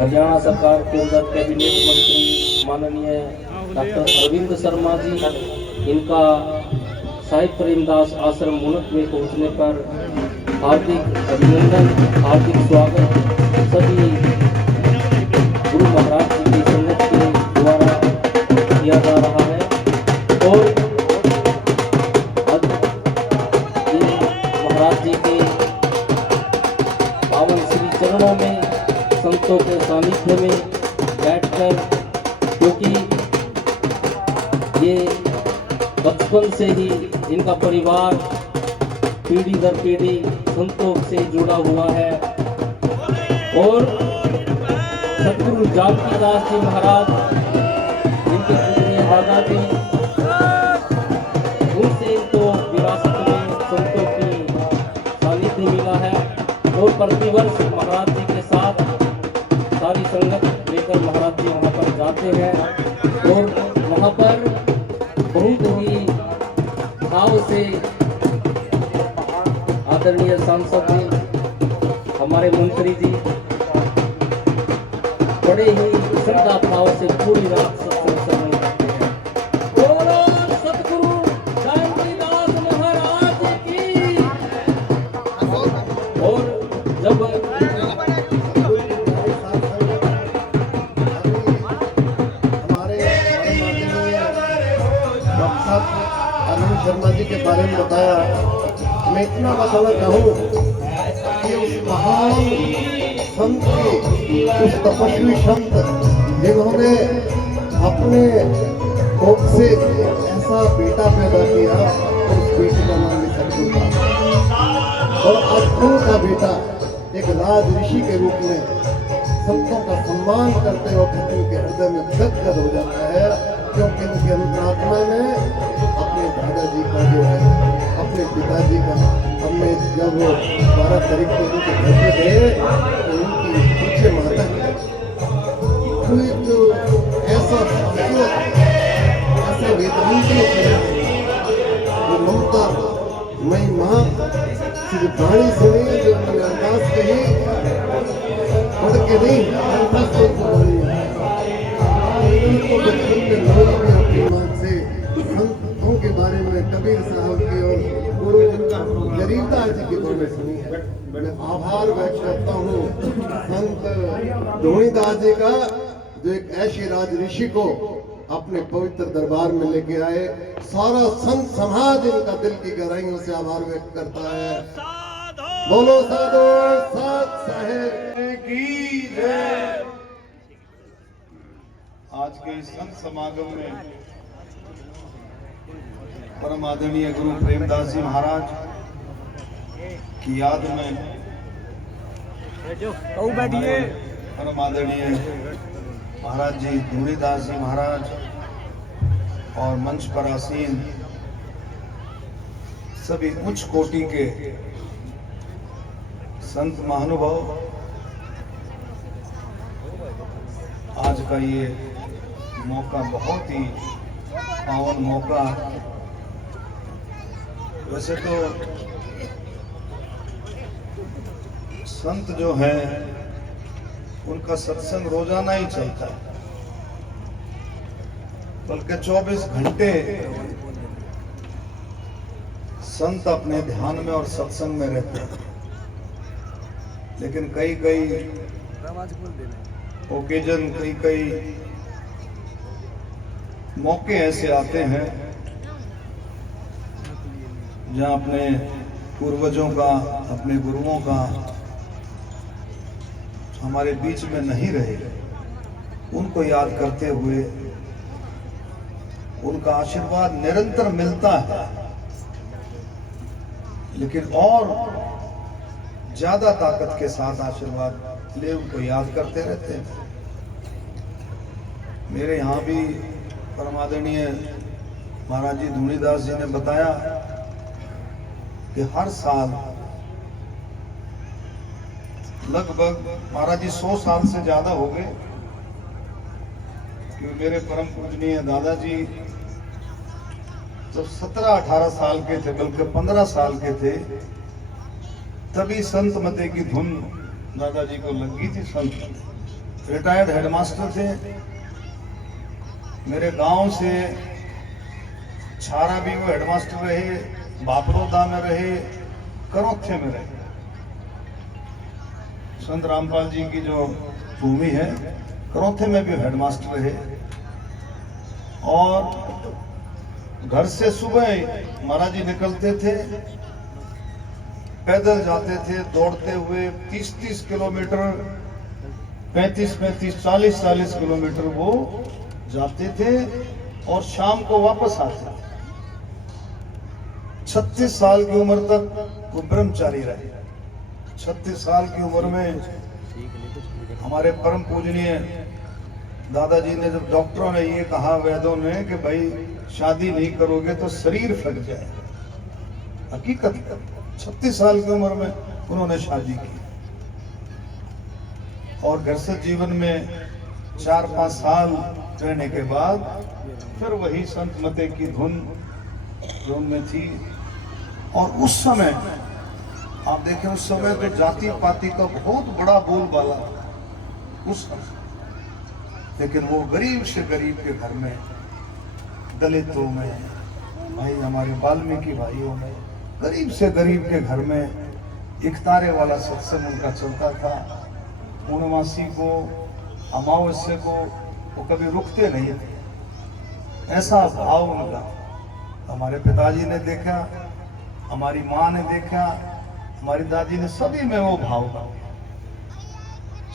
हरियाणा सरकार के अंदर कैबिनेट मंत्री माननीय डॉक्टर अरविंद शर्मा जी, इनका साहिब प्रेमदास आश्रम मुनक में पहुंचने पर हार्दिक अभिनंदन, हार्दिक स्वागत सभी गुरु महाराज जी की संगत के द्वारा किया जा रहा है। और महाराज जी के पावन श्री चरणों में संतों के सानिध्य में बैठकर, क्योंकि ये बचपन से ही इनका परिवार पीढ़ी दर पीढ़ी संतों से जुड़ा हुआ है। और सतगुरु जानकी दास जी महाराज, इनके पूज्य दादाजी, उनसे इनको विरासत में संतों की सानिध्य मिला है। और प्रतिवर्ष महाराज जी के साथ सारी संगत लेकर महाराज जी वहाँ पर जाते हैं और वहाँ पर बहुत ही भाव से आदरणीय सांसद जी, हमारे मंत्री जी बड़े ही श्रद्धा भाव से पूरी रात सत्संग समय करते हैं। बोलो सतगुरु जानकी दास महाराज की। और जब अरविंद शर्मा जी के बारे में बताया, मैं इतना बताना चाहूँ कि उस महान संत के, उस तपस्वी संत जिन्होंने अपने कोख से ऐसा बेटा पैदा किया और उस बेटे का नाम भी सतगुरु था। और आज उनका बेटा एक राज ऋषि के रूप में संतों का सम्मान करते वक्त उनके हृदय में गदगद हो जाता है, क्योंकि उनके अंतरात्मा में अपने दादाजी का जो है, अपने पिताजी का, हमने जब 12 तारीख को उनके घर पे गए तो उनकी पीछे माता कोई तो ऐसा वेदनीय वो ममता मई माँ सिर्फ बाणी सुनी, जो उन्होंने अरदास कही पढ़ के नहीं, अरदास को बोली उनको बचपन में लोग भी अपनी माँ से संतों के बारे में कबीर साहब की और गुरु गरीबदास जी के बारे में सुनी है। मैं आभार व्यक्त करता हूँ संत धोनीदास जी का, जो एक ऐसे राज ऋषि को अपने पवित्र दरबार में लेके आए। सारा संत समाज इनका दिल की गहराइयों से आभार व्यक्त करता है। बोलो साधु साध साहेब की जय। आज के इस संत समागम में परम आदरणीय गुरु प्रेमदास जी महाराज की याद में परम आदरणीय महाराज जी धूरीदास जी महाराज और मंच पर आसीन सभी उच्च कोटि के संत महानुभाव, आज का ये मौका बहुत ही पावन मौका। वैसे तो संत जो है उनका सत्संग रोजाना ही चलता है, बल्कि 24 घंटे संत अपने ध्यान में और सत्संग में रहते हैं। लेकिन कई ओकेजन, कई मौके ऐसे आते हैं जहां अपने पूर्वजों का, अपने गुरुओं का हमारे बीच में नहीं रहे, उनको याद करते हुए उनका आशीर्वाद निरंतर मिलता है, लेकिन और ज्यादा ताकत के साथ आशीर्वाद ले उनको याद करते रहते हैं। मेरे यहाँ भी परम आदरणीय महाराज जी धूनीदास जी ने बताया कि हर साल लगभग महाराज जी 100 साल से ज्यादा हो गए, क्योंकि मेरे परम पूजनीय दादाजी जब 17-18 साल के थे, बल्कि 15 साल के थे, तभी संत मते की धुन दादाजी को लगी थी। संत रिटायर्ड हेडमास्टर थे। मेरे गांव से छारा भी वो हेडमास्टर रहे, बापरोदा में रहे, करोथे में रहे। संत रामपाल जी की जो भूमि है, करोथे में भी हेडमास्टर रहे। और घर से सुबह महाराज जी निकलते थे, पैदल जाते थे, दौड़ते हुए 30-30 किलोमीटर, 35-35, 40-40 किलोमीटर वो जाते थे और शाम को वापस आते थे। 36 साल की उम्र तक वो ब्रह्मचारी रहे। 36 साल की उम्र में हमारे परम पूजनीय दादाजी ने, जब डॉक्टरों ने ये कहा वेदों में कि भाई शादी नहीं करोगे तो शरीर फट जाए, हकीकत 36 साल की उम्र में उन्होंने शादी की। और घर से जीवन में 4-5 साल रहने के बाद फिर वही संत मते की धुन जो उनमें थी। और उस समय आप देखें, उस समय तो जाति पाति का बहुत बड़ा बोलबाला उस समय, लेकिन वो गरीब से गरीब के घर में, दलितों में, भाई हमारे वाल्मीकि भाइयों में, गरीब से गरीब के घर में इकतारे वाला सत्संग उनका चलता था। पूर्णमासी को, अमावस्या को वो कभी रुकते नहीं थे, ऐसा भाव उनका। हमारे पिताजी ने देखा, हमारी माँ ने देखा, हमारी दादी ने, सभी में वो भाव था,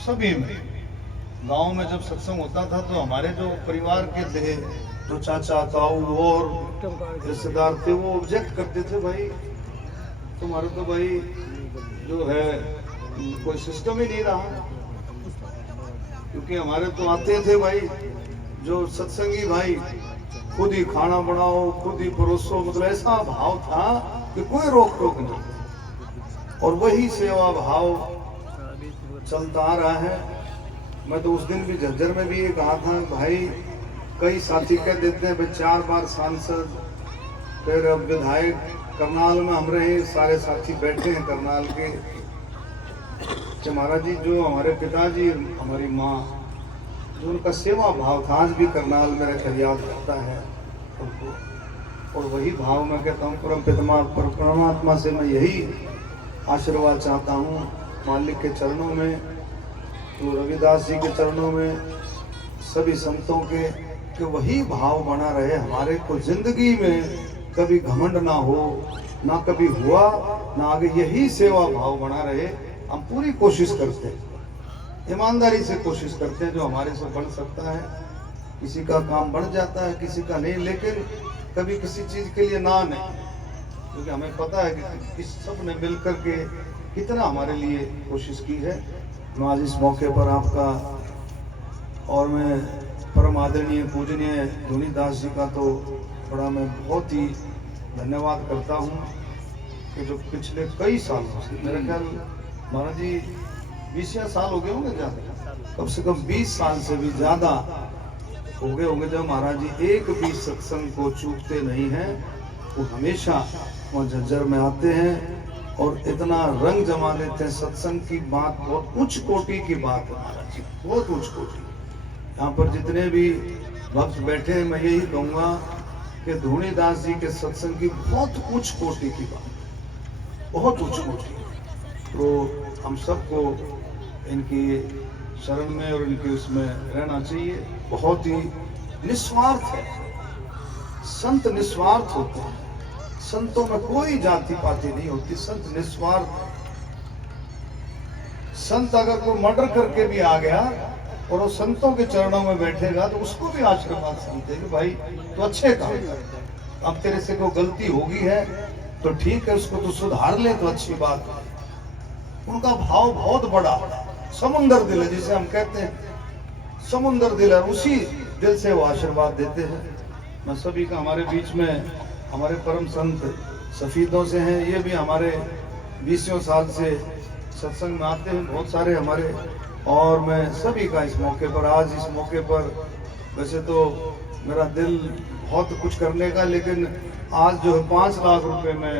सभी में। गांव में जब सत्संग होता था तो हमारे जो परिवार के थे, जो चाचा ताऊ और रिश्तेदार थे, वो ऑब्जेक्ट करते थे, भाई तुम्हारा तो भाई जो है कोई सिस्टम ही नहीं रहा। क्योंकि हमारे तो आते थे भाई जो सत्संगी भाई, खुद ही खाना बनाओ, खुद ही परोसो, मतलब ऐसा भाव था कि कोई रोक टोक नहीं। और वही सेवा भाव चलता आ रहा है। मैं तो उस दिन भी झज्जर में भी ये कहा था, भाई कई साथी कह देते हैं 4 बार सांसद, फिर अब विधायक, करनाल में हम रहे, सारे साथी बैठे हैं करनाल के, कि महाराज जी जो हमारे पिताजी, हमारी माँ, जो उनका सेवा भाव था, आज भी करनाल में रहकर याद करता है उनको। और वही भाव मैं कहता हूँ, परमात्मा से मैं यही आशीर्वाद चाहता हूँ, मालिक के चरणों में, तो रविदास जी के चरणों में, सभी संतों के, कि वही भाव बना रहे हमारे को। जिंदगी में कभी घमंड ना हो, ना कभी हुआ, ना आगे, यही सेवा भाव बना रहे। हम पूरी कोशिश करते हैं, ईमानदारी से कोशिश करते हैं, जो हमारे से बढ़ सकता है। किसी का काम बढ़ जाता है, किसी का नहीं, लेकिन कभी किसी चीज के लिए ना नहीं, क्योंकि हमें पता है कि सब ने मिलकर के कितना हमारे लिए कोशिश की है। मैं आज इस मौके पर आपका, और मैं परम आदरणीय पूजनीय धुनीदास जी का तो बड़ा मैं बहुत ही धन्यवाद करता हूँ कि जो पिछले कई सालों से, मेरे ख्याल महाराज जी 20 साल हो गए होंगे, ज़्यादा, कम से कम 20 साल से भी ज़्यादा हो गए होंगे, जब महाराज जी एक भी सत्संग को चूकते नहीं हैं। वो हमेशा वहाँ झज्जर में आते हैं और इतना रंग जमा देते हैं। सत्संग की बात बहुत उच्च कोटि की बात है महाराज जी, बहुत उच्च कोटि। यहाँ पर जितने भी भक्त बैठे हैं, मैं यही कहूँगा कि धुनीदास जी के सत्संग की बहुत उच्च कोटि की बात, बहुत उच्च कोटि। तो हम सबको इनकी शरण में और इनके उसमें रहना चाहिए। बहुत ही निस्वार्थ है, संत निस्वार्थ होते हैं, संतों में कोई जाति पाति नहीं होती, संत निस्वार्थ। संत अगर कोई मर्डर करके भी आ गया और वो संतों के चरणों में बैठेगा तो उसको भी आशीर्वाद सुनते कि भाई तो अच्छे काम कर, अब तेरे से कोई गलती होगी है तो ठीक है, उसको तो सुधार ले तो अच्छी बात है। उनका भाव बहुत बड़ा, समुंदर दिल है, जिसे हम कहते हैं समुंदर दिल है, उसी दिल से वो आशीर्वाद देते हैं। मैं सभी का, हमारे बीच में हमारे परम संत सफीदों से हैं, ये भी हमारे 20 साल से सत्संग में आते हैं, बहुत सारे हमारे। और मैं सभी का इस मौके पर, आज इस मौके पर, वैसे तो मेरा दिल बहुत कुछ करने का, लेकिन आज जो है 5 लाख रुपए में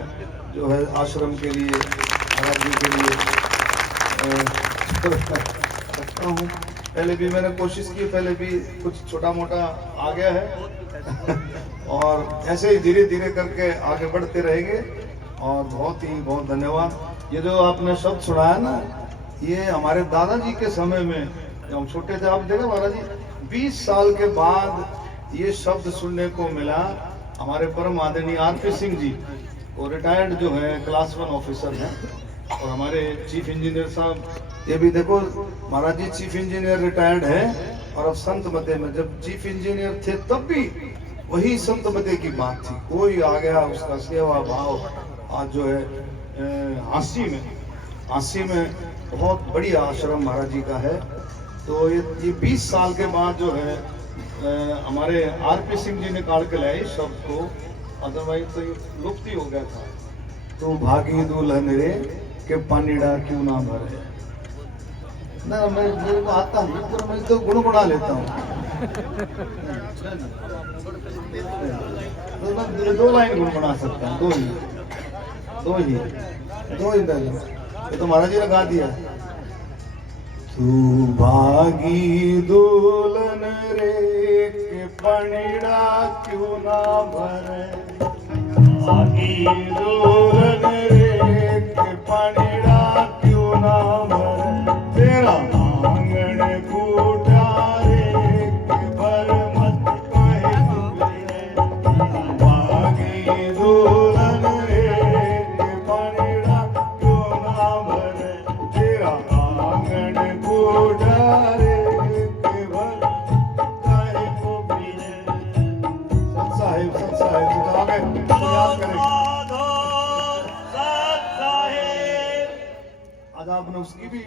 जो है आश्रम के लिए, महाराज जी के लिए रखता हूँ। पहले भी मैंने कोशिश की, पहले भी कुछ छोटा मोटा आ गया है और ऐसे ही धीरे धीरे करके आगे बढ़ते रहेंगे। और बहुत धन्यवाद। ये जो आपने शब्द सुनाया ना, ये हमारे दादाजी के समय में जब हम छोटे थे, आप देखा महाराज जी, 20 साल के बाद ये शब्द सुनने को मिला। हमारे परम आदरणीय आरपी सिंह जी, वो रिटायर्ड जो है क्लास 1 ऑफिसर हैं, और हमारे चीफ इंजीनियर साहब, ये भी देखो महाराज जी चीफ इंजीनियर रिटायर्ड है। और अब संत मते में जब चीफ इंजीनियर थे तब भी वही संत मते की बात थी। कोई आ गया, उसका सेवा भाव आज जो है हाँसी में बहुत बढ़िया आश्रम महाराज जी का है। तो ये 20 साल के बाद जो है हमारे आरपी सिंह जी ने काट के लाए शब्द को, अदरवाइज तो ये लुप्त ही हो गया था। तो भागी दुल्हन रे के पानीड़ा क्यों ना भरे ना, मेरे को आता नहीं, तो मैं तो गुनगुना लेता हूँ। तो मैं 2 लाइन गुनगुना सकता हूँ, दो ही ये तो महाराज जी ने गा दिया। तू भागी दुल्हन रे के पनीड़ा क्यों ना भरे, भागी दुल्हन रे के पनीड़ा क्यों ना भरे, तेरा आंगन फूटा रे के भर मत कहे तुझे, भागी दुल्हन रे के पनीड़ा क्यों ना भरे, तेरा आंगन फूटा रे के भर कहे तुझे। सत साहिब तो आगे याद करेंगे। आज आपने उसकी भी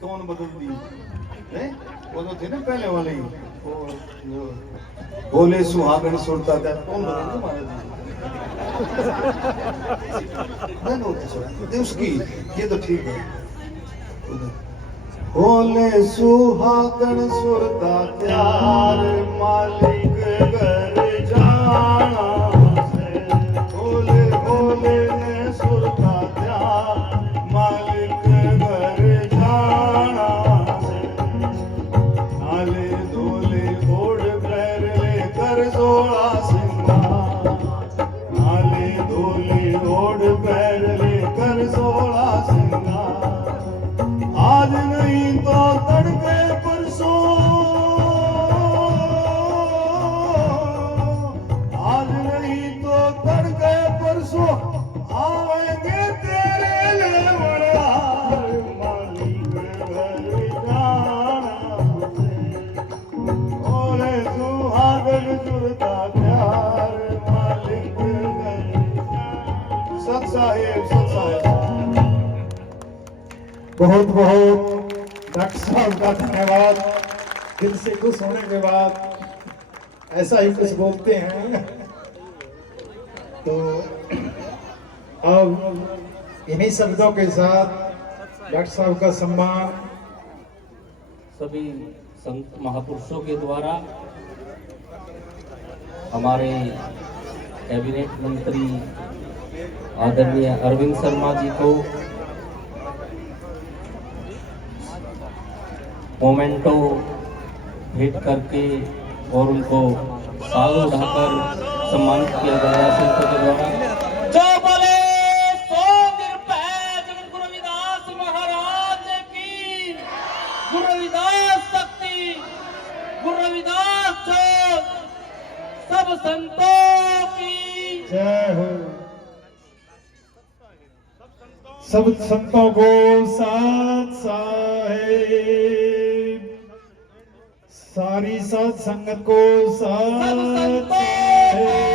टोन बदल दी है, वो तो थे ना पहले वाले ही, वो जो बोले सुहागन सुरता था, टोन बदल दी महाराज। उसकी ये तो ठीक है। बोले सुहागन सुरता त्यार मालिक घर जाना से, बोले बोले ने सुरता त्यार मालिक घर जाना से, नाले धोले ओढ़ पैर लेकर जोड़ा सिंगार, नाले धोले ओढ़ पैर लेकर जोड़ा सिंगार, आज नहीं तो तड़पे परसों, आज नहीं तो तड़पे परसों आवेंगे तेरे लेवड़हार, मालिक घर जाना से, बोले सुहागन सुरता प्यार मालिक घर जाना। सत साहिब बहुत डॉक्टर साहब का धन्यवाद। दिल से खुश होने के बाद ऐसा ही कुछ बोलते हैं। तो अब इन्हीं शब्दों के साथ डॉक्टर साहब का सम्मान सभी संत महापुरुषों के द्वारा हमारे कैबिनेट मंत्री आदरणीय अरविंद शर्मा जी को मोमेंटो भेंट करके और उनको साल उठाकर सम्मानित किया गया संतों के द्वारा। जो बोले सो निरभय जगत गुरु रविदास महाराज की, गुरु रविदास शक्ति, गुरु रविदास जोत, सब संतों की जय हो। सब संतों को साथ साहिब, सारी साध संगत को साथ साहिब।